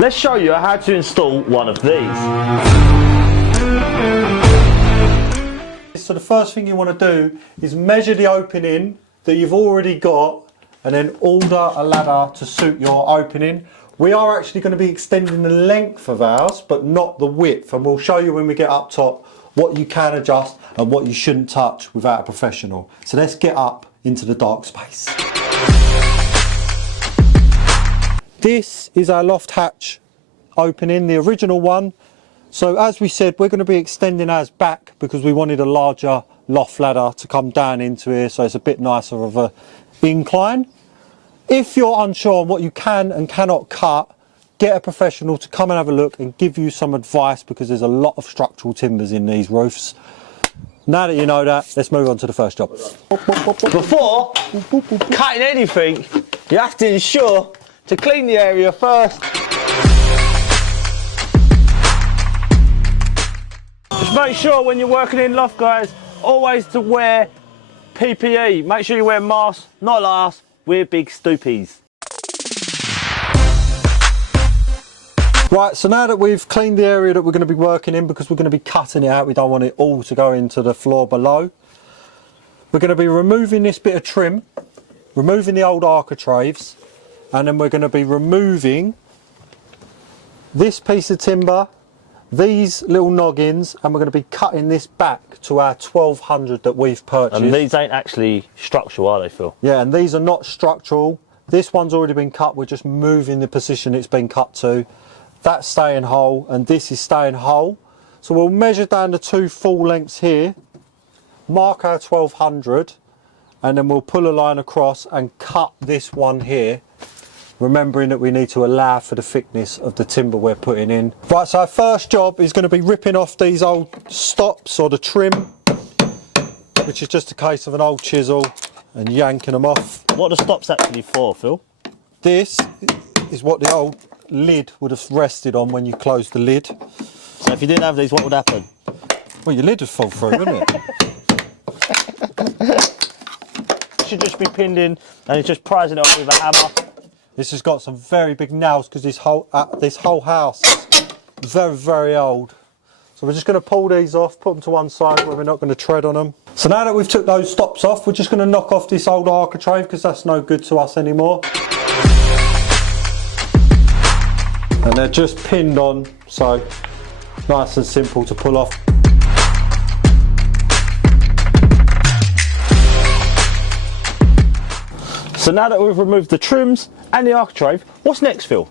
Let's show you how to install one of these. So the first thing you want to do is measure the opening that you've already got and then order a ladder to suit your opening. We are actually going to be extending the length of ours but not the width, and we'll show you when we get up top what you can adjust and what you shouldn't touch without a professional. So let's get up into the dark space. This is our loft hatch opening, the original one. So as we said, we're going to be extending ours back because we wanted a larger loft ladder to come down into here, so it's a bit nicer of a incline. If you're unsure on what you can and cannot cut, get a professional to come and have a look and give you some advice, because there's a lot of structural timbers in these roofs. Now that you know that, let's move on to the first job. Before cutting anything, you have to ensure to clean the area first. Just make sure when you're working in loft, guys, always to wear PPE. Make sure you wear masks, not like us, we're big stoopies. Right, so now that we've cleaned the area that we're going to be working in, because we're going to be cutting it out, we don't want it all to go into the floor below. We're going to be removing this bit of trim, removing the old architraves, and then we're going to be removing this piece of timber, these little noggins, and we're going to be cutting this back to our 1200 that we've purchased. And these ain't actually structural, are they, Phil? Yeah, and these are not structural. This one's already been cut, we're just moving the position it's been cut to. That's staying whole, and this is staying whole. So we'll measure down the two full lengths here, mark our 1200, and then we'll pull a line across and cut this one here, remembering that we need to allow for the thickness of the timber we're putting in. Right, so our first job is going to be ripping off these old stops or the trim, which is just a case of an old chisel and yanking them off. What are the stops actually for, Phil? This is what the old lid would have rested on when you closed the lid. So if you didn't have these, what would happen? Well, your lid would fall through, wouldn't it? It should just be pinned in and it's just prising it off with a hammer. This has got some very big nails because this whole house is very, very old. So we're just going to pull these off, put them to one side where we're not going to tread on them. So now that we've took those stops off, we're just going to knock off this old architrave because that's no good to us anymore. And they're just pinned on, so nice and simple to pull off. So now that we've removed the trims and the architrave, what's next, Phil?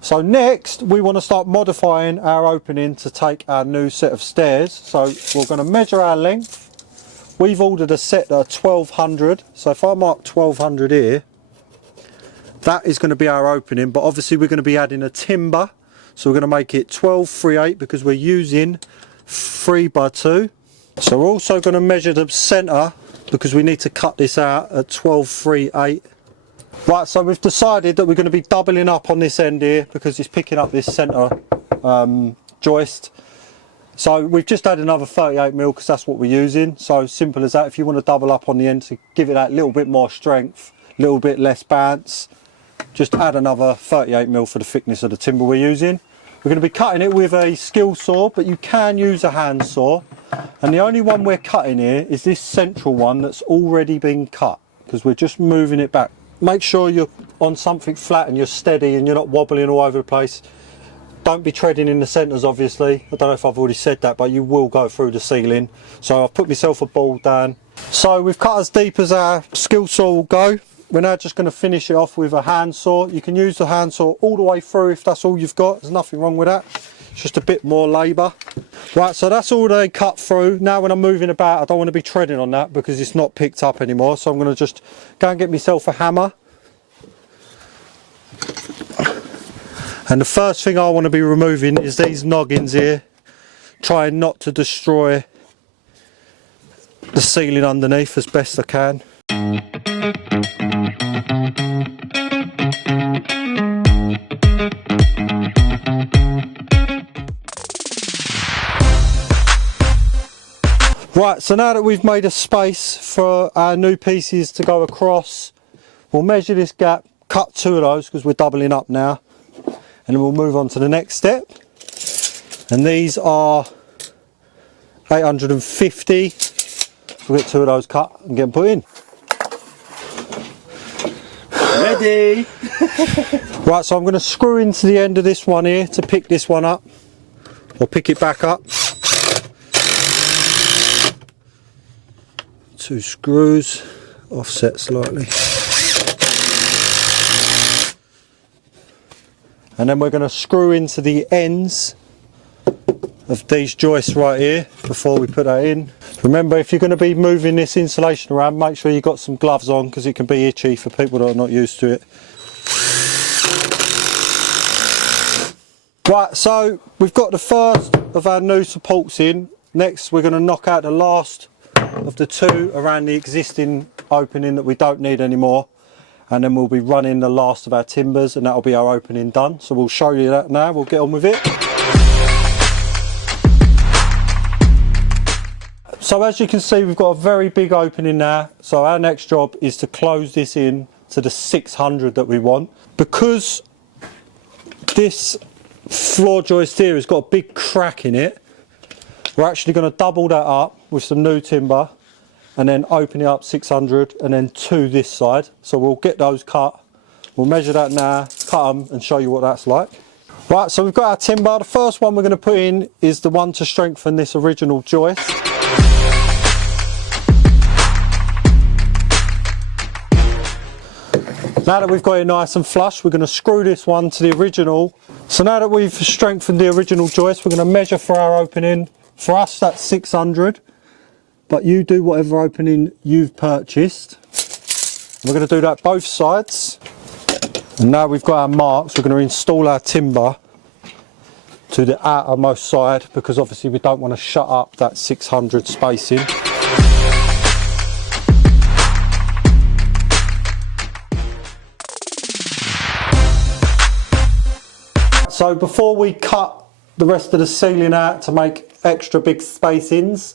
So next we want to start modifying our opening to take our new set of stairs. So we're going to measure our length. We've ordered a set at 1200, so if I mark 1200 here, that is going to be our opening, but obviously we're going to be adding a timber, so we're going to make it 1238 because we're using 3x2. So we're also going to measure the centre because we need to cut this out at 1238. Right, so we've decided that we're going to be doubling up on this end here because it's picking up this centre joist. So we've just added another 38mm because that's what we're using. So simple as that. If you want to double up on the end to give it that little bit more strength, a little bit less bounce, just add another 38mm for the thickness of the timber we're using. We're going to be cutting it with a skill saw, but you can use a hand saw. And the only one we're cutting here is this central one that's already been cut because we're just moving it back. Make sure you're on something flat and you're steady and you're not wobbling all over the place. Don't be treading in the centres, obviously. I don't know if I've already said that, but you will go through the ceiling. So I've put myself a ball down. So we've cut as deep as our skill saw will go. We're now just going to finish it off with a hand saw. You can use the hand saw all the way through if that's all you've got. There's nothing wrong with that. It's just a bit more labour. Right, so that's all they cut through. Now when I'm moving about, I don't want to be treading on that because it's not picked up anymore. So I'm going to just go and get myself a hammer. And the first thing I want to be removing is these noggins here. Trying not to destroy the ceiling underneath as best I can. Right, so now that we've made a space for our new pieces to go across, we'll measure this gap, cut two of those because we're doubling up now, and then we'll move on to the next step. And these are 850. We'll get 2 of those cut and get them put in. Ready? Right, so I'm going to screw into the end of this one here to pick this one up, or pick it back up. 2 screws, offset slightly. And then we're going to screw into the ends of these joists right here before we put that in. Remember, if you're going to be moving this insulation around, make sure you've got some gloves on because it can be itchy for people that are not used to it. Right, so we've got the first of our new supports in. Next we're going to knock out the last of the 2 around the existing opening that we don't need anymore, and then we'll be running the last of our timbers, and that'll be our opening done. So we'll show you that now. We'll get on with it. So as you can see, we've got a very big opening now. So our next job is to close this in to the 600 that we want. Because this floor joist here has got a big crack in it, we're actually going to double that up with some new timber and then open it up 600 and then 2 this side. So we'll get those cut. We'll measure that now, cut them and show you what that's like. Right, so we've got our timber. The first one we're going to put in is the one to strengthen this original joist. Now that we've got it nice and flush, we're going to screw this one to the original. So now that we've strengthened the original joist, we're going to measure for our opening. For us, that's 600, but you do whatever opening you've purchased. We're going to do that both sides. And now we've got our marks, we're going to install our timber to the outermost side, because obviously we don't want to shut up that 600 spacing. So before we cut the rest of the ceiling out to make extra big spacings,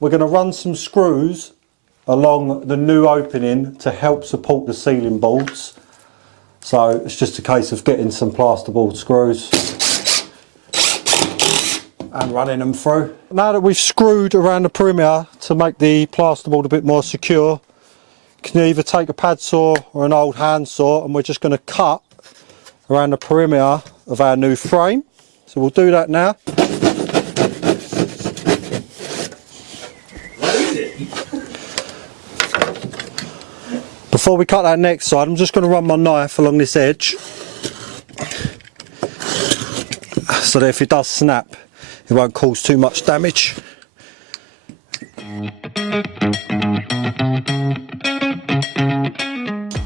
we're going to run some screws along the new opening to help support the ceiling boards. So it's just a case of getting some plasterboard screws and running them through. Now that we've screwed around the perimeter to make the plasterboard a bit more secure, you can either take a pad saw or an old hand saw, and we're just going to cut around the perimeter of our new frame. So we'll do that now. Before we cut that next side, I'm just going to run my knife along this edge so that if it does snap, it won't cause too much damage.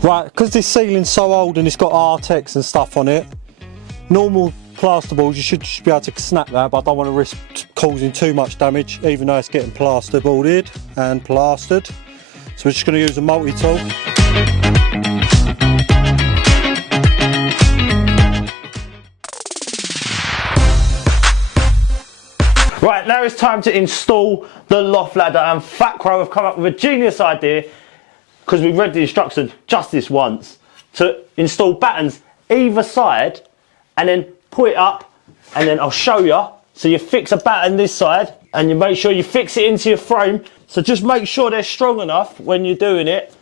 Right, because this ceiling's so old and it's got Artex and stuff on it, normal plasterboards you should just be able to snap that, but I don't want to risk causing too much damage, even though it's getting plasterboarded and plastered. So we're just going to use a multi-tool. Right, now it's time to install the loft ladder, and Fat Crow have come up with a genius idea, because we read the instructions just this once, to install battens either side and then put it up, and then I'll show you. So you fix a batten this side and you make sure you fix it into your frame. So just make sure they're strong enough when you're doing it.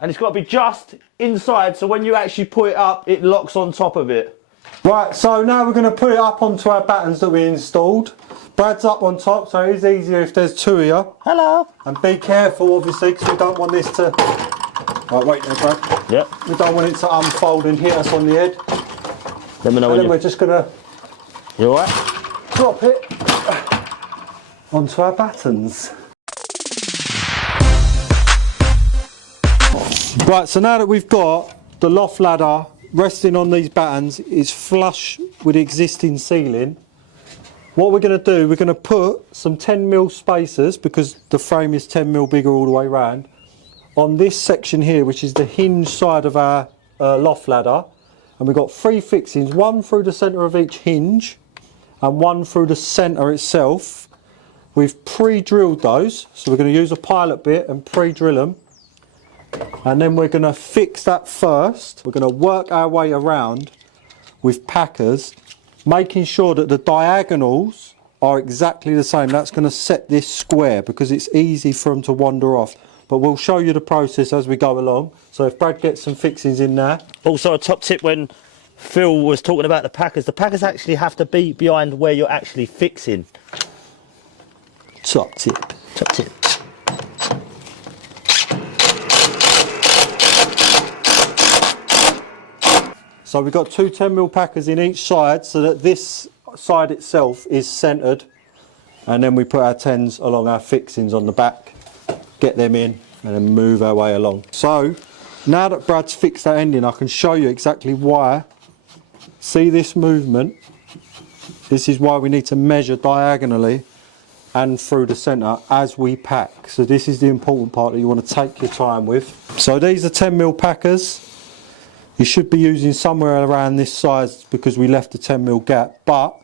And it's got to be just inside, so when you actually put it up, it locks on top of it. Right, so now we're going to put it up onto our battens that we installed. Brad's up on top, so it is easier if there's 2 of you. Hello. And be careful, obviously, because we don't want this to... Right, wait there, Brad. Yep. We don't want it to unfold and hit us on the head. Let me know when then we're just going to... You alright? Drop it onto our battens. Right, so now that we've got the loft ladder resting on these battens, is flush with the existing ceiling, what we're going to do, we're going to put some 10mm spacers, because the frame is 10mm bigger all the way around, on this section here, which is the hinge side of our loft ladder. And we've got 3 fixings, one through the centre of each hinge and one through the centre itself. We've pre-drilled those, so we're going to use a pilot bit and pre-drill them. and then we're going to fix that first. We're going to work our way around with packers, making sure that the diagonals are exactly the same. That's going to set this square because it's easy for them to wander off. But we'll show you the process as we go along. So if Brad gets some fixings in there. Also a top tip when Phil was talking about the packers actually have to be behind where you're actually fixing. Top tip. Top tip. So we've got two 10mm packers in each side so that this side itself is centred, and then we put our 10s along our fixings on the back, get them in and then move our way along. So now that Brad's fixed that ending, I can show you exactly why. See this movement? This is why we need to measure diagonally and through the centre as we pack. So this is the important part that you want to take your time with. So these are 10mm packers. You should be using somewhere around this size because we left a 10mm gap, but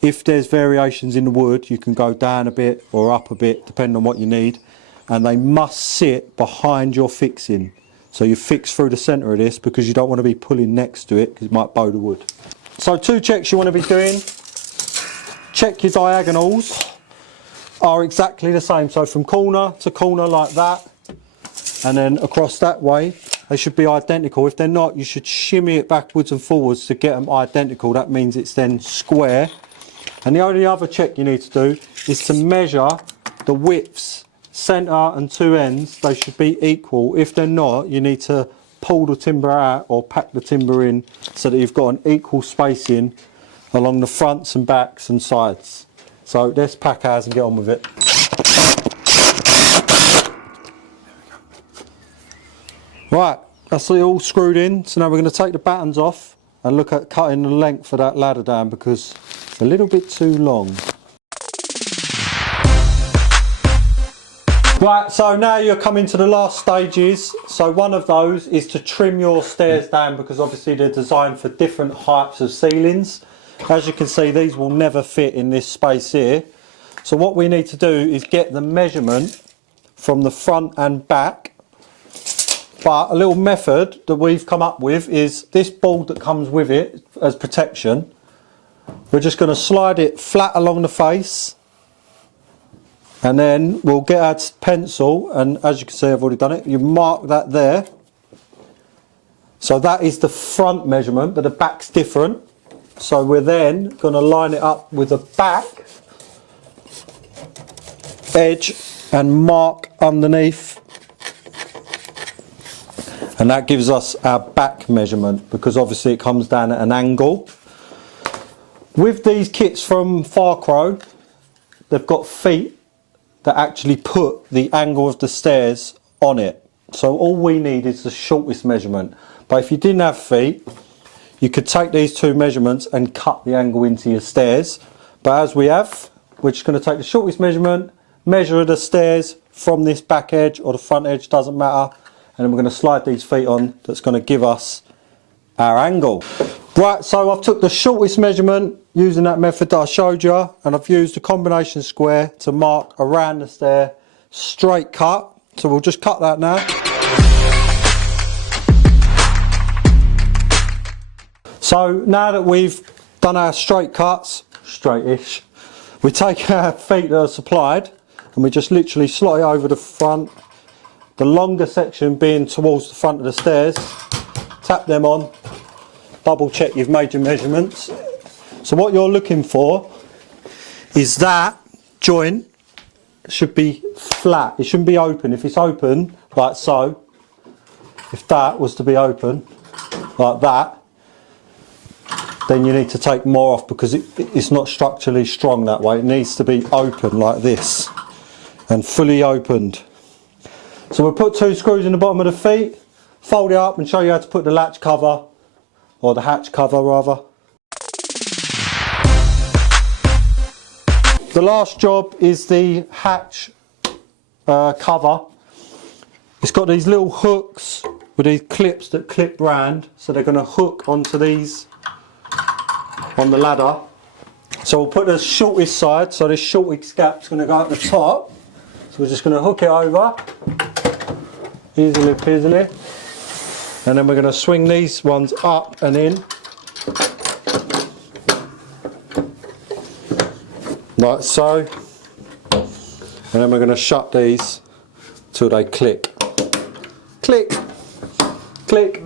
if there's variations in the wood, you can go down a bit or up a bit depending on what you need, and they must sit behind your fixing. So you fix through the centre of this because you don't want to be pulling next to it because it might bow the wood. So two checks you want to be doing. Check your diagonals are exactly the same. So from corner to corner like that, and then across that way, they should be identical. If they're not, you should shimmy it backwards and forwards to get them identical. That means it's then square. And the only other check you need to do is to measure the widths, centre and two ends. They should be equal. If they're not, you need to pull the timber out or pack the timber in so that you've got an equal spacing along the fronts and backs and sides. So let's pack ours and get on with it. Right, that's it all screwed in. So now we're going to take the battens off and look at cutting the length of that ladder down because it's a little bit too long. Right, so now you're coming to the last stages. So one of those is to trim your stairs down because obviously they're designed for different heights of ceilings. As you can see, these will never fit in this space here. So what we need to do is get the measurement from the front and back. But a little method that we've come up with is this board that comes with it as protection. We're just going to slide it flat along the face, and then we'll get our pencil, and as you can see I've already done it, you mark that there. So that is the front measurement, but the back's different. So we're then going to line it up with the back edge and mark underneath. And that gives us our back measurement because obviously it comes down at an angle. With these kits from Farcrow, they've got feet that actually put the angle of the stairs on it. So all we need is the shortest measurement. But if you didn't have feet, you could take these two measurements and cut the angle into your stairs. But as we have, we're just going to take the shortest measurement, measure the stairs from this back edge or the front edge, doesn't matter. And then we're going to slide these feet on. That's going to give us our angle. Right, so I've took the shortest measurement using that method that I showed you, and I've used a combination square to mark around the stair, straight cut. So we'll just cut that now. So now that we've done our straight cuts, straight-ish, we take our feet that are supplied and we just literally slot it over the front. The longer section being towards the front of the stairs, tap them on, double check you've made your measurements. So what you're looking for is that joint should be flat, it shouldn't be open. If it's open, like so, if that was to be open, like that, then you need to take more off because it's not structurally strong that way. It needs to be open like this and fully opened. So we'll put two screws in the bottom of the feet, fold it up and show you how to put the latch cover, or the hatch cover rather. The last job is the hatch cover. It's got these little hooks with these clips that clip round, so they're going to hook onto these on the ladder. So we'll put the shortest side, so this shortest gap's going to go at the top. So we're just going to hook it over easily peasily. And then we're going to swing these ones up and in. Like so. And then we're going to shut these till they click. Click. Click.